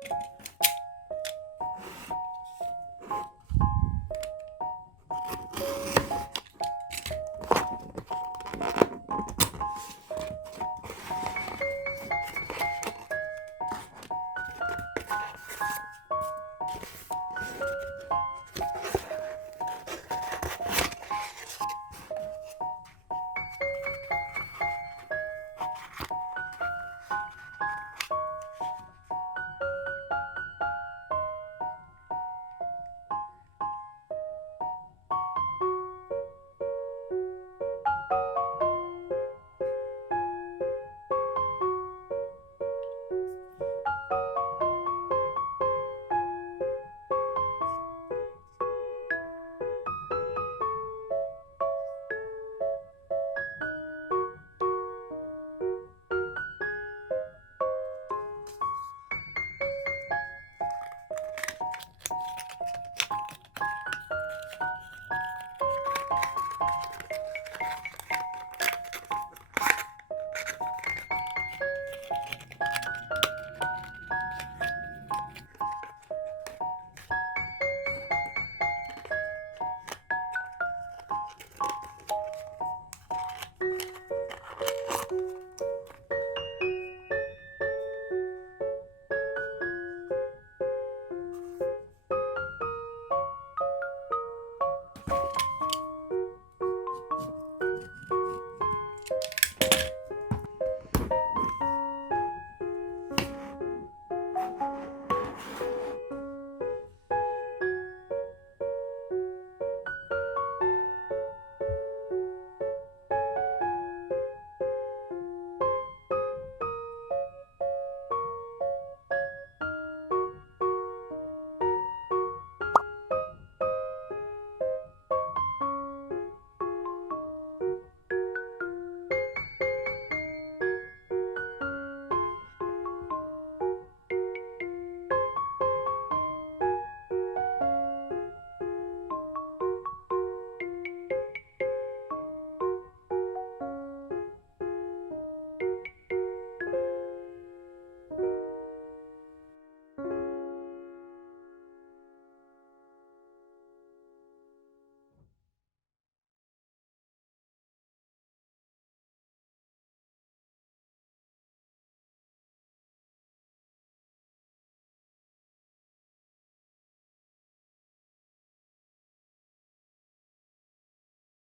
Thank you.